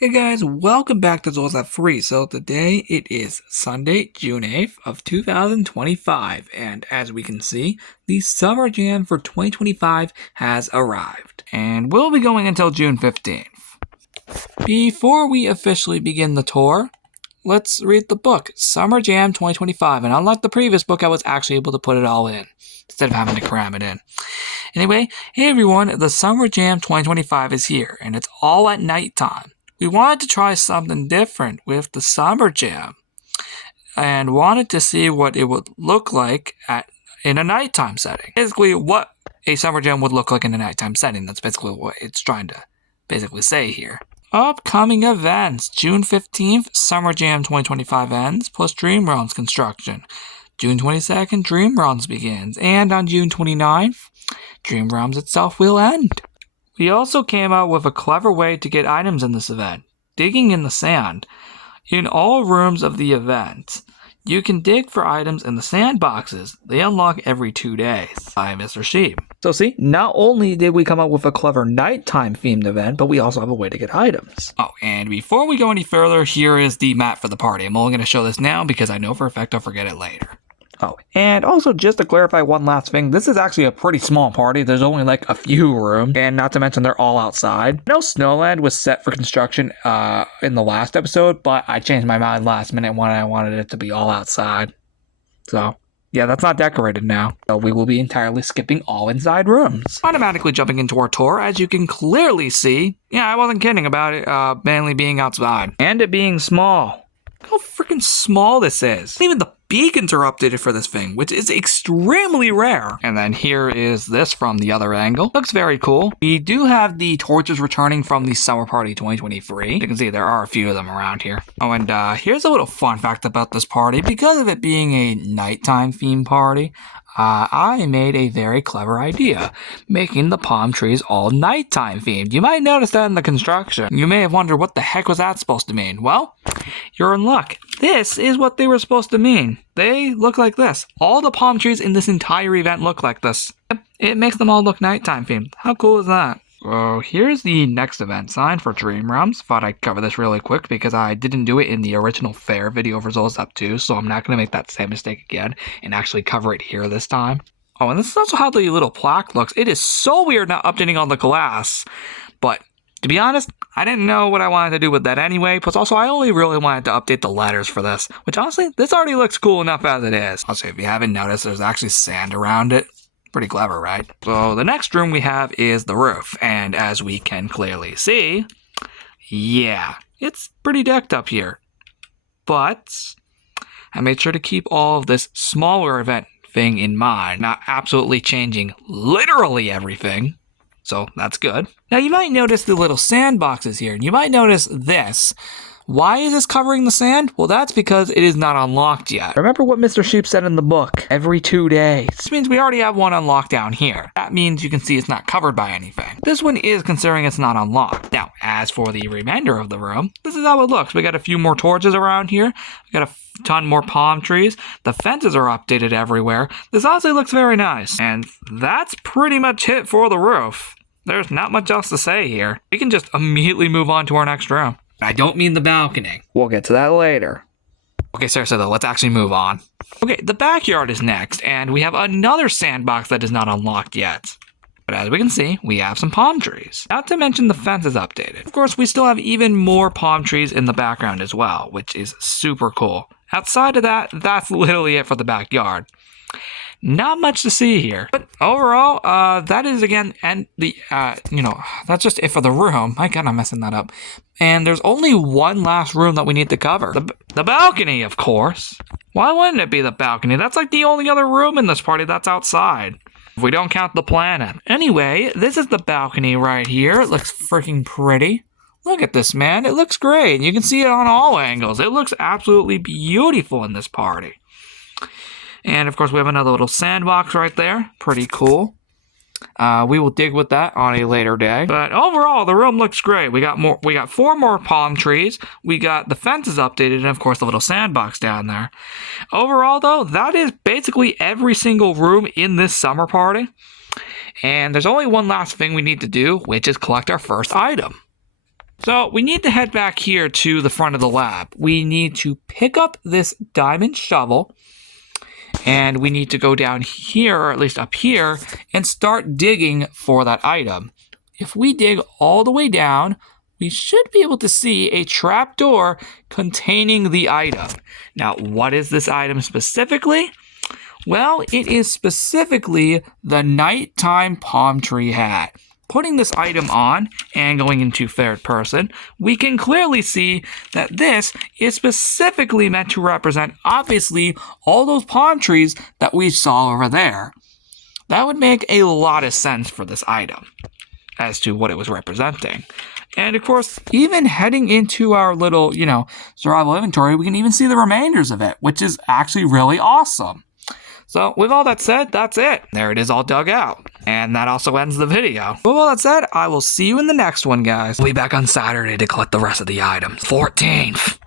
Hey guys, welcome back to Zols at Free. So today it is Sunday, June 8th of 2025, and as we can see, the Summer Jam for 2025 has arrived, and we'll be going until June 15th. Before we officially begin the tour, let's read the book, Summer Jam 2025, and unlike the previous book, I was actually able to put it all in, instead of having to cram it in. Anyway, hey everyone, the Summer Jam 2025 is here, and it's all at nighttime. We wanted to try something different with the Summer Jam and wanted to see what it would look like in a nighttime setting. Basically, what a Summer Jam would look like in a nighttime setting. That's basically what it's trying to basically say here. Upcoming events. June 15th, Summer Jam 2025 ends, plus Dream Realms construction. June 22nd, Dream Realms begins, and on June 29th, Dream Realms itself will end. We also came out with a clever way to get items in this event, digging in the sand. In all rooms of the event, you can dig for items in the sandboxes. They unlock every 2 days. By Mr. Sheep. So see, not only did we come up with a clever nighttime themed event, but we also have a way to get items. Oh, and before we go any further, here is the map for the party. I'm only going to show this now because I know for a fact I'll forget it later. Oh, and also just to clarify one last thing, this is actually a pretty small party. There's only like a few rooms, and not to mention they're all outside. I know Snowland was set for construction in the last episode, but I changed my mind last minute when I wanted it to be all outside. So, yeah, that's not decorated now. So we will be entirely skipping all inside rooms. Automatically jumping into our tour, as you can clearly see. Yeah, I wasn't kidding about it mainly being outside. And it being small. Look how freaking small this is. Even the beacons are updated for this thing, which is extremely rare. And then here is this from the other angle. Looks very cool. We do have the torches returning from the Summer Party 2023. You can see there are a few of them around here. Oh, and here's a little fun fact about this party. Because of it being a nighttime theme party, I made a very clever idea, making the palm trees all nighttime themed. You might notice that in the construction. You may have wondered what the heck was that supposed to mean. Well, you're in luck. This is what they were supposed to mean. They look like this. All the palm trees in this entire event look like this. Yep, it makes them all look nighttime themed. How cool is that? So here's the next event sign for Dream Realms. Thought I'd cover this really quick because I didn't do it in the original fair video for Zols Up 2, so I'm not going to make that same mistake again and actually cover it here this time. Oh, and this is also how the little plaque looks. It is so weird not updating on the glass, but to be honest, I didn't know what I wanted to do with that anyway, plus also I only really wanted to update the letters for this, which honestly, this already looks cool enough as it is. Also, if you haven't noticed, there's actually sand around it. Pretty clever, right? So the next room we have is the roof, and as we can clearly see, yeah, it's pretty decked up here. But I made sure to keep all of this smaller event thing in mind, not absolutely changing literally everything. So that's good. Now you might notice the little sandboxes here, and you might notice this. Why is this covering the sand? Well, that's because it is not unlocked yet. Remember what Mr. Sheep said in the book, every 2 days. This means we already have one unlocked down here. That means you can see it's not covered by anything. This one is considering it's not unlocked. Now, as for the remainder of the room, this is how it looks. We got a few more torches around here. We got a ton more palm trees. The fences are updated everywhere. This honestly looks very nice. And that's pretty much it for the roof. There's not much else to say here. We can just immediately move on to our next room. I don't mean the balcony. We'll get to that later. Okay, seriously though, let's actually move on. Okay, the backyard is next, and we have another sandbox that is not unlocked yet. But as we can see, we have some palm trees. Not to mention the fence is updated. Of course, we still have even more palm trees in the background as well, which is super cool. Outside of that, that's literally it for the backyard. Not much to see here. But overall, that is again, and the, that's just it for the room. My God, I'm messing that up. And there's only one last room that we need to cover. The balcony, of course. Why wouldn't it be the balcony? That's like the only other room in this party that's outside. If we don't count the planet. Anyway, this is the balcony right here. It looks freaking pretty. Look at this, man. It looks great. You can see it on all angles. It looks absolutely beautiful in this party. And of course, we have another little sandbox right there. Pretty cool. We will dig with that on a later day. But overall, the room looks great. We got 4 more palm trees. We got the fences updated, and of course, the little sandbox down there. Overall, though, that is basically every single room in this summer party. And there's only one last thing we need to do, which is collect our first item. So we need to head back here to the front of the lab. We need to pick up this diamond shovel, and we need to go down here, or at least up here, and start digging for that item. If we dig all the way down, we should be able to see a trapdoor containing the item. Now, what is this item specifically? Well, it is specifically the nighttime palm tree hat. Putting this item on and going into third person, we can clearly see that this is specifically meant to represent, obviously, all those palm trees that we saw over there. That would make a lot of sense for this item as to what it was representing. And of course, even heading into our little, survival inventory, we can even see the remainders of it, which is actually really awesome. So with all that said, that's it. There it is all dug out. And that also ends the video. With all that said, I will see you in the next one, guys. We'll be back on Saturday to collect the rest of the items. 14th.